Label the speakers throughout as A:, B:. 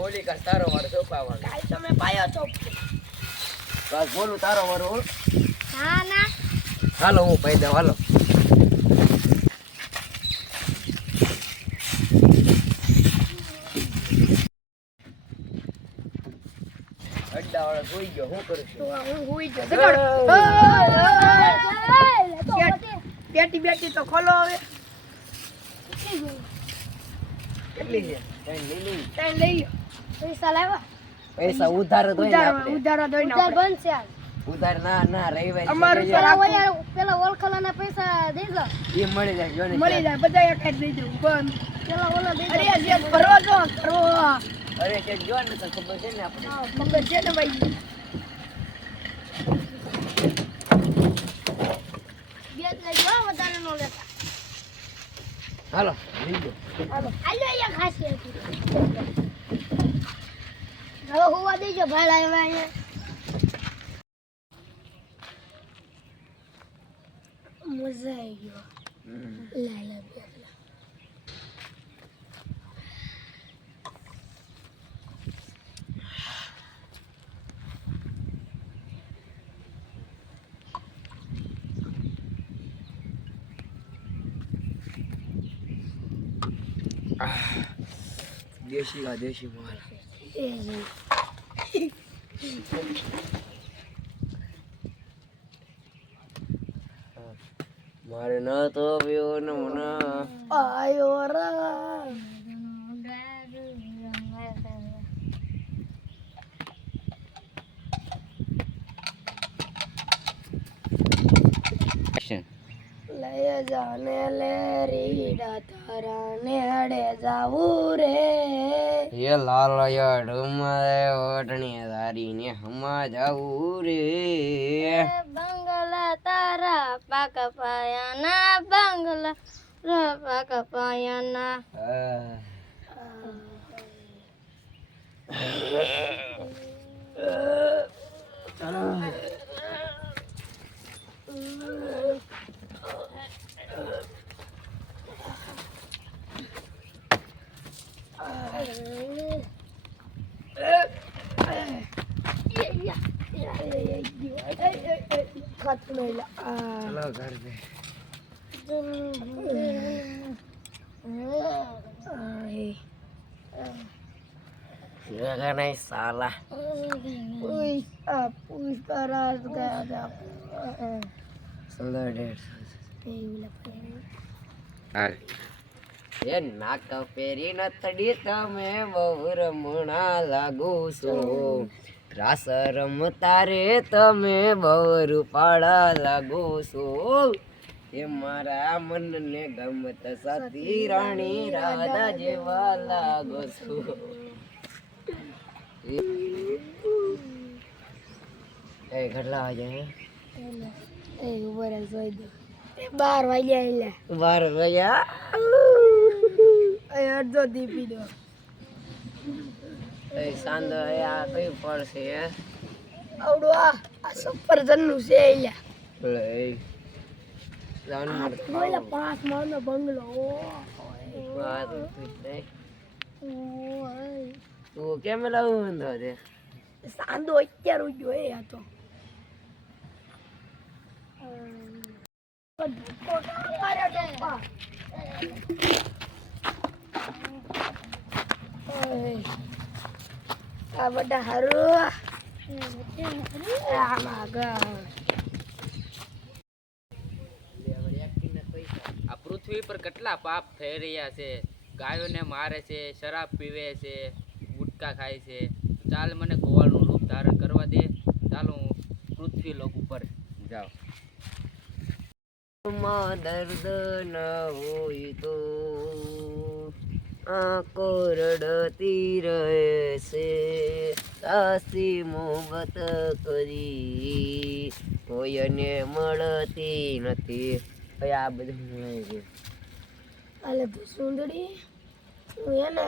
A: ઓલી કર તારો વારો સોપાવાનો
B: કાલ તમે પાયો છો
A: બસ બોલું તારો વારો હો.
B: હા ના
A: હાલો હું પાઈ દઉં હાલો સુઈ ગયો શું કરું
B: હું સુઈ ગયો. બેટી બેટી તો ખોલો હવે
A: કેટલી છે
B: લઈ લ્યો
C: પૈસા લાવ્યા?
A: પૈસા ઉધાર જ હોય ને
B: ઉધાર
A: આપણે.
B: ઉધાર દોઈ
C: ઉધાર બંધ આજ.
A: ઉધાર ના ના રવિવારે
B: અમારું
C: પેલા ઓળખાલાના પૈસા દેજો
A: એ મળી જાય જો ને
B: મળી જાય બધા એક જ લઈ બંધ.
C: પેલા ઓલા દેજો
B: અરે જે ભરવો છો ભરવો.
A: અરે છે જો ને ખબર છે ને આપણે.
B: છે ને ભાઈ.
A: હાલો
C: હાલો. આલ્યો અહીંયા ખાસી હતી હવે હોવા દેજો ભાઈ આવ્યા અહીંયા મજા આવી ગયો
A: હમ.
C: લા લા બે લા.
A: દેશી કા દેશી માલ
C: એ જી.
A: મારે ન તો પીવો ને મને
B: આયો રા લઈ જાને લે રીડા તારા ને હડે જાવું રે.
A: એ લાલ ડુમરે ઓટણી ધારી ને હમા જાવું રે.
C: બંગલા તારા પાક પાયાના બંગલા રા પાક
B: પાયા ના.
A: ચલો દે
B: આય.
A: જગા નહીં સાલા
B: ઉઈ, આ પુષ્પરાજ ગયા હતા. આ,
A: સુંદર ડેટ
B: એવું લખાયું.
A: એ નાક પેરી નથડી તમે બહુ રમણા લાગો છો. રાસ રમતા રે તમે બહુ રૂપાળા લાગો છો. એ મારા મનને ગમત સાથી રાણી રાધા જેવા લાગો છો. એ ઘટલા આજે
B: એ ઊભો રહે, જોઈ દો. બાર વાગ્યા એટલે
A: બાર વાગ્યા
B: અડધો દીપી દો.
A: સાંધો આ કયું પડશે હે?
B: આવડું આ આ સફરજનનું છે એટલે પાંચ માળનો બંગલો.
A: તું કેમ લાવું બંધો છે
B: સાંધો અત્યાર એ હતો. આ બધા હારું
D: આ પૃથ્વી પર કેટલા પાપ થઈ રહ્યા છે? ગાયોને મારે છે, શરાબ પીવે છે, ગુટકા ખાય છે. ચાલ મને ગોવાળનું રૂપ ધારણ કરવા દે. ચાલ હું પૃથ્વી લોક ઉપર જાઉં.
A: માં દર્દ ન હોય તો આંખો રડતી રહે છે સાસી મોહબત કરી કોઈને મળતી નથી. હવે આ બધું ભૂલાઈ ગયું.
B: અલે તું સુંદરી હું એને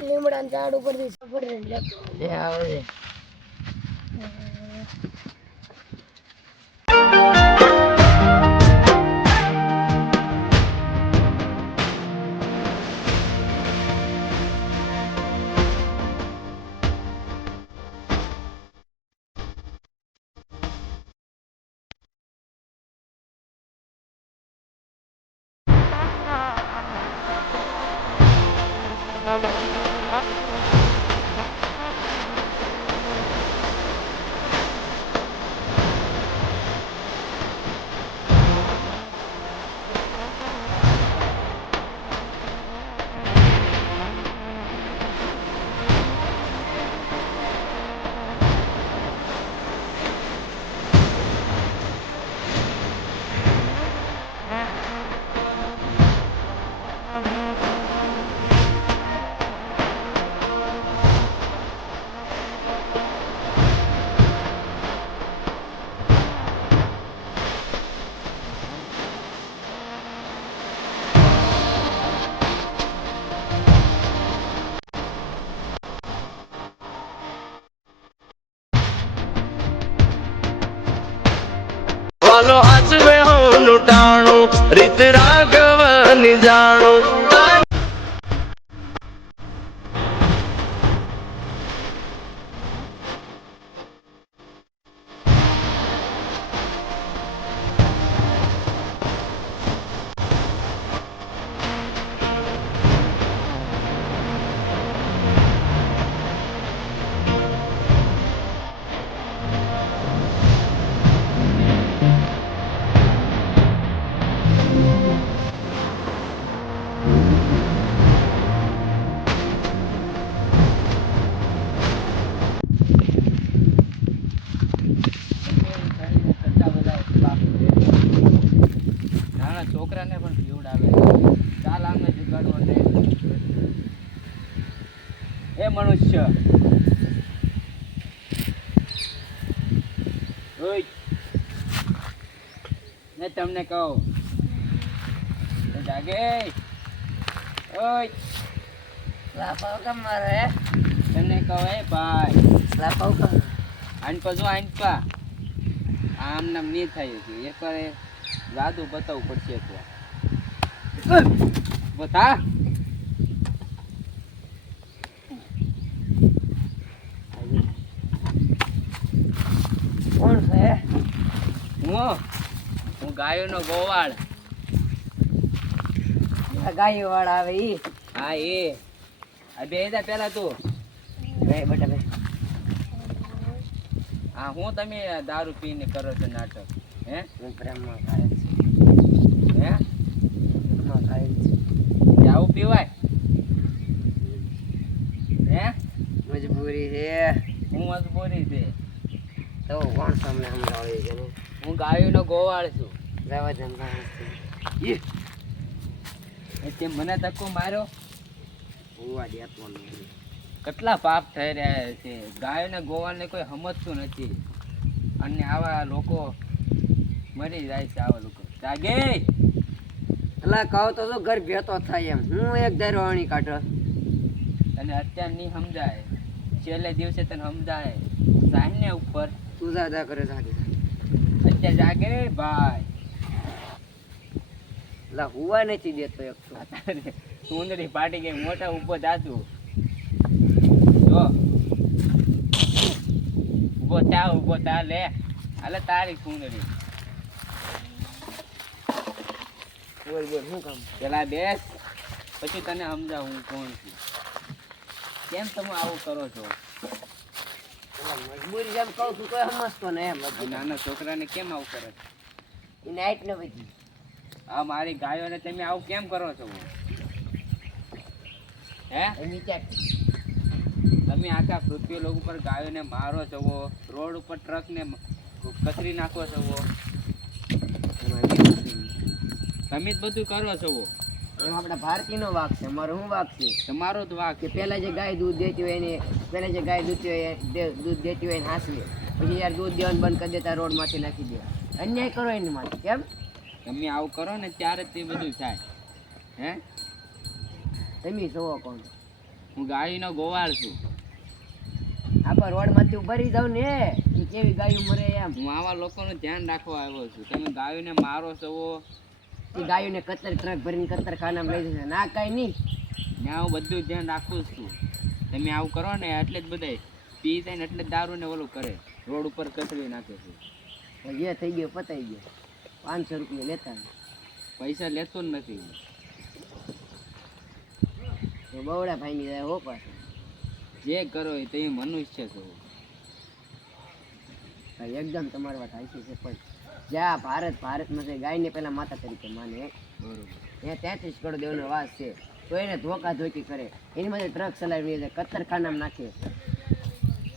B: લીમડાના ઝાડ ઉપરથી સફર લેતો
A: આવે
E: વાલો love it. ટાણું રીત રાઘવ જાણું.
D: નાના છોકરાને પણ પીવડાવે ચાલ આમને જગાડવો એ મનુષ્ય. મેં તમને કહું. જાગે. ઓય
A: લાફાઓ કેમ મારે?
D: તમને કહો એ ભાઈ.
A: લાપાવ કેમ?
D: આનપા જો આનપા આમ નામ નહીં થાય છે એકવાર એ જાદુ બતાવવું પડશે તો. બતા.
A: કોણ છે?
D: હું? હું ગાયોનો ગોવાળ.
A: ગાયો વાળા આવે ઈ.
D: હા એ. આ બે જા પેલા તું.
A: બે બેટા બે.
D: હા હું તમે દારૂ પીને કરો છો નાટક હે?
A: હું પ્રેમમાં માં છે. પ્રેમમાં ખાય છે
D: આવું પીવાય? હે?
A: મજબૂરી છે.
D: હું મજબૂરી છે.
A: તો કોણ તમને સમજાવે છે? ને
D: હું ગાયોનો ગોવાળ છું.
A: રહેવા.
D: એ તે મને તકો માર્યો?
A: હોવા દે
D: કેટલા પાપ થઈ રહ્યા છે. ગાયોને ગોવાળને કોઈ સમજતું નથી. અને આવા લોકો મરી જાય છે આવા લોકો. જાગે!
A: એટલે કહો તો શું ઘર ભેતો થાય એમ? હું એક ધારો અણી કાઢો.
D: તને અત્યારે નહીં સમજાય. છેલ્લે દિવસે તને સમજાય. સાંજને ઉપર.
A: તું જા જા કરે જાગે
D: અત્યારે જાગે રે ભાઈ.
A: એટલે હુવા નથી દેતો એક તો.
D: સુંદરી પાટી ગઈ મોટા ઊભો જાતું જો. ઊભો થા ઊભો થા લે. હાલે તારી સુંદરી.
A: બોલ બોલ શું કામ?
D: પેલા બેસ પછી તને સમજાવું હું કોણ છું. કેમ તમે આવું કરો છો?
A: મજબૂરી જેમ કહું છું કોઈ સમજતો ને એમ
D: નાના છોકરાને કેમ આવું કરે છે?
A: એ નાઈટ ને બધી.
D: આ મારી ગાયોને તમે આવું કેમ કરો છો? હે? તમે આખા પૃથ્વી લોક ઉપર ગાયોને મારો છો રોડ ઉપર ટ્રકને કચરી નાખો છો? તમે જ બધું કરો છો.
A: એમ આપણા ભારતીયનો વાક છે મારો શું વાક છે?
D: તમારો જ વાક
A: કે પહેલાં જે ગાય દૂધ દેતી હોય એને પહેલાં જે ગાય દૂધ હોય દૂધ દેતી હોય એને હાંસવી. પછી યાર દૂધ દેવાનું બંધ કરી દેતા રોડમાંથી નાખી દે. અન્યાય કરો એની માટે કેમ?
D: તમે આવું કરો ને ત્યારે તે બધું થાય. હે?
A: તમે જોવો કોણ.
D: હું ગાયનો ગોવાળ છું.
A: આપણે રોડમાંથી ઉભરી જાવ ને કેવી ગાયું મરે એમ.
D: હું આવા લોકોનું ધ્યાન રાખવા આવ્યો છું. તમે ગાયોને મારો છો.
A: એ ગાયોને કતર ટ્રક ભરીને કતર ખાનામાં લઈ જશે. ના કાંઈ નહીં.
D: ને હું બધું ધ્યાન રાખું છું. તમે આવું કરો ને એટલે જ બધાય પી જાય ને એટલે દારૂ ને ઓલું કરે. રોડ ઉપર કચરી નાખે છે.
A: જે થઈ ગયો પતાઈ ગયો. પાંચસો રૂપિયા લેતા
D: પૈસા લેતો જ નથી.
A: તો બવડા ભાઈ જાય હો પાછું.
D: જે કરો એ તે મનુષ્ય છો.
A: એકદમ તમારી વાત સાચી છે પણ જ્યાં ભારત ભારતમાં છે. ગાયને પહેલા માતા તરીકે માને. ત્યાં તેત્રીસ કરોડ દેવનો વાસ છે. તો એને ધોકા ધોકી કરે. એની માટે ટ્રક ચલાવી દે કત્તરખાનામાં નાખે.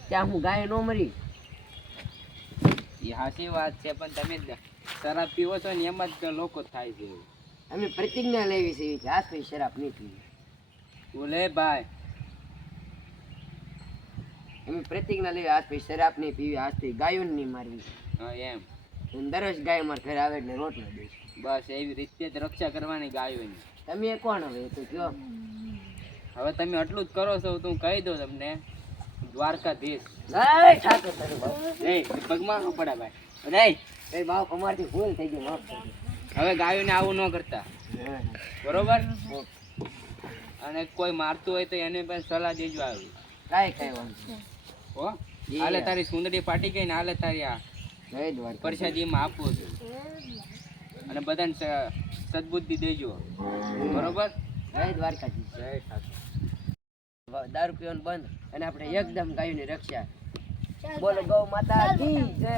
A: ત્યાં હું ગાય નો મરી.
D: એ હાસી વાત છે પણ તમે શરાબ પીવો છો ને એમ જ લોકો થાય છે.
A: અમે પ્રતિજ્ઞા લેવી છે કે આજ પછી શરાબ નહીં પીવી
D: બોલે ભાઈ.
A: અમે પ્રતિજ્ઞા લેવી આજ પછી શરાબ નહીં પીવી આજથી ગાયોને નહીં મારવી.
D: હા એમ.
A: દરરોજ ગાય મારા ઘરે આવે એટલે રોટલો દઈશ.
D: બસ એવી રીતે જ રક્ષા કરવાની ગાયોની.
A: તમે કોણ હવે તો કયો?
D: હવે તમે આટલું જ કરો છો તો હું કહી દઉં તમને. દ્વારકાધીશ.
A: જય ઠાકોર.
D: એ પગમાં પડા ભાઈ રે.
A: એ બાપ અમારથી ભૂલ થઈ ગઈ માફ
D: હવે ગાયોને આવું ન કરતા. બરોબર? અને કોઈ મારતું હોય તો એને પણ સલાહ દેજો આવી.
A: કાંઈ કાંઈ વાંધો
D: હો?
A: જી.
D: હાલે તારી સુંદરી પાટી ગઈ ને હાલે તારી આ
A: જય
D: પ્રસાદીમાં આપવો છો. અને બધાને સદબુદ્ધિ દેજો. બરોબર?
A: જય દ્વારકાજી
D: જય ઠાકોર.
A: દારૂ પીવાનું બંધ અને આપણે એકદમ ગાયોની રક્ષા. બોલો ગૌ માતા કી જય.